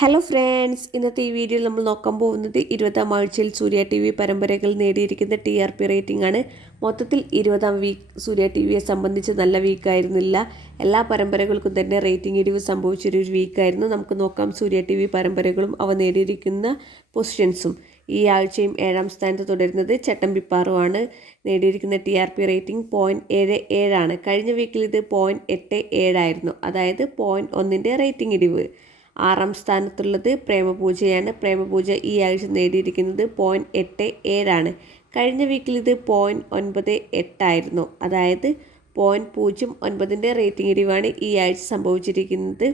Hello friends, ഇന്നത്തെ ഈ വീഡിയോയിൽ നമ്മൾ നോക്കാൻ പോകുന്നത് 20ാം ആഴ്ചയിൽ സൂര്യ ടി വി പരമ്പരകൾ നേടിയിരിക്കുന്ന TRP റേറ്റിംഗ് ആണ്. മൊത്തത്തിൽ 20ാം വീക്ക് സൂര്യ ടി വിയെ സംബന്ധിച്ച് നല്ല വീക്കായിരുന്നില്ല. എല്ലാ പരമ്പരകൾക്കും തന്നെ റേറ്റിംഗ് ഇടിവ് സംഭവിച്ചൊരു വീക്കായിരുന്നു. നമുക്ക് നോക്കാം സൂര്യ ടി വി പരമ്പരകളും അവ നേടിയിരിക്കുന്ന പൊസിഷൻസും. ഈ ആഴ്ചയും 7ാം സ്ഥാനത്ത് തുടരുന്നത് ചട്ടമ്പിപ്പാറുമാണ്. നേടിയിരിക്കുന്ന TRP റേറ്റിംഗ് 0.77 ആണ്. കഴിഞ്ഞ വീക്കിൽ ഇത് 0.87 ആയിരുന്നു, അതായത് 0.1 റേറ്റിംഗ് ഇടിവ്. 6ാം സ്ഥാനത്തുള്ളത് പ്രേമപൂജയാണ്. പ്രേമപൂജ ഈ ആഴ്ച നേടിയിരിക്കുന്നത് 0.87 ആണ്. കഴിഞ്ഞ വീക്കിൽ ഇത് 0.98 ആയിരുന്നു, അതായത് 0.09 റേറ്റിംഗ് ഇടിവാണ് ഈ ആഴ്ച സംഭവിച്ചിരിക്കുന്നത്.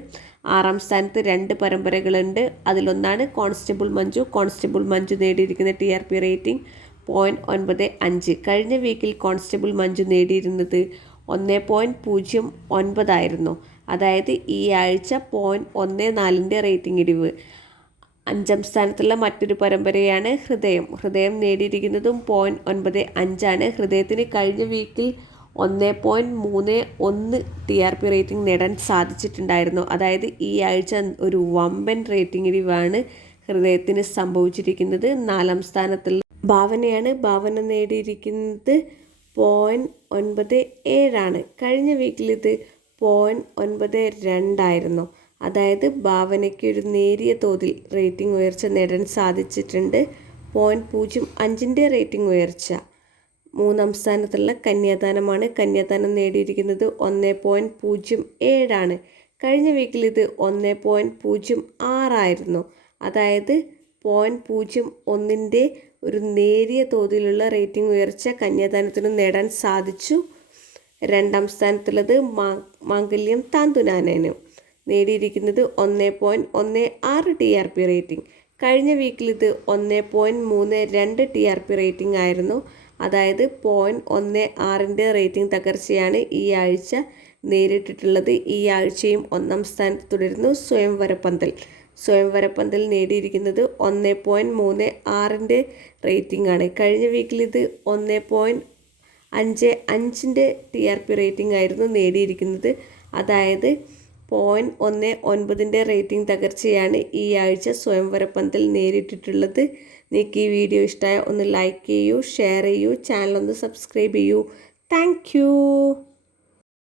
6ാം സ്ഥാനത്ത് 2 പരമ്പരകളുണ്ട്. അതിലൊന്നാണ് കോൺസ്റ്റബിൾ മഞ്ജു. കോൺസ്റ്റബിൾ മഞ്ജു നേടിയിരിക്കുന്ന TRP റേറ്റിംഗ് 0.95. കഴിഞ്ഞ വീക്കിൽ കോൺസ്റ്റബിൾ മഞ്ജു നേടിയിരുന്നത് 1.09 ആയിരുന്നു, അതായത് ഈ ആഴ്ച 0.14 റേറ്റിംഗ് ഇടിവ്. 5ാം സ്ഥാനത്തുള്ള മറ്റൊരു പരമ്പരയാണ് ഹൃദയം. ഹൃദയം നേടിയിരിക്കുന്നതും 0.95 ആണ്. ഹൃദയത്തിന് കഴിഞ്ഞ വീക്കിൽ 1.31 TRP റേറ്റിംഗ് നേടാൻ സാധിച്ചിട്ടുണ്ടായിരുന്നു, അതായത് ഈ ആഴ്ച ഒരു വമ്പൻ റേറ്റിംഗ് ഇടിവാണ് ഹൃദയത്തിന് സംഭവിച്ചിരിക്കുന്നത്. 4ാം സ്ഥാനത്തുള്ള ഭാവനയാണ്. ഭാവന നേടിയിരിക്കുന്നത് 0.97 ആണ്. കഴിഞ്ഞ വീക്കിൽ ഇത് 0.92 ആയിരുന്നു, അതായത് ഭാവനയ്ക്ക് ഒരു നേരിയ തോതിൽ റേറ്റിംഗ് ഉയർച്ച നേടാൻ സാധിച്ചിട്ടുണ്ട്. 0.05 റേറ്റിംഗ് ഉയർച്ച. 3ാം സ്ഥാനത്തുള്ള കന്യാദാനമാണ്. കന്യാദാനം നേടിയിരിക്കുന്നത് 1.07 ആണ്. കഴിഞ്ഞ വീക്കിൽ ഇത് 1.06 ആയിരുന്നു, അതായത് 0.01 ഒരു നേരിയ തോതിലുള്ള റേറ്റിംഗ് ഉയർച്ച കന്യാദാനത്തിന് നേടാൻ സാധിച്ചു. 2ാം സ്ഥാനത്തുള്ളത് മാംഗല്യം താന്തുനാനനും. നേടിയിരിക്കുന്നത് 1.16 TRP റേറ്റിംഗ്. കഴിഞ്ഞ വീക്കിൽ ഇത് 1.32 TRP റേറ്റിംഗ് ആയിരുന്നു, അതായത് 0.16 റേറ്റിംഗ് തകർച്ചയാണ് ഈ ആഴ്ച നേരിട്ടിട്ടുള്ളത്. ഈ ആഴ്ചയും 1ാം സ്ഥാനത്ത് തുടരുന്നു സ്വയംവരപ്പന്തൽ. സ്വയംവരപ്പന്തൽ നേടിയിരിക്കുന്നത് 1.36 റേറ്റിംഗ് ആണ്. കഴിഞ്ഞ വീക്കിൽ ഇത് 1.55 TRP റേറ്റിംഗ് ആയിരുന്നു നേടിയിരിക്കുന്നത്, അതായത് 0.19 റേറ്റിംഗ് തകർച്ചയാണ് ഈ ആഴ്ച സ്വയംവരപ്പന്തൽ നേരിട്ടിട്ടുള്ളത്. നിങ്ങൾക്ക് ഈ വീഡിയോ ഇഷ്ടമായ ഒന്ന് ലൈക്ക് ചെയ്യൂ, ഷെയർ ചെയ്യൂ, ചാനൽ ഒന്ന് സബ്സ്ക്രൈബ് ചെയ്യൂ. താങ്ക്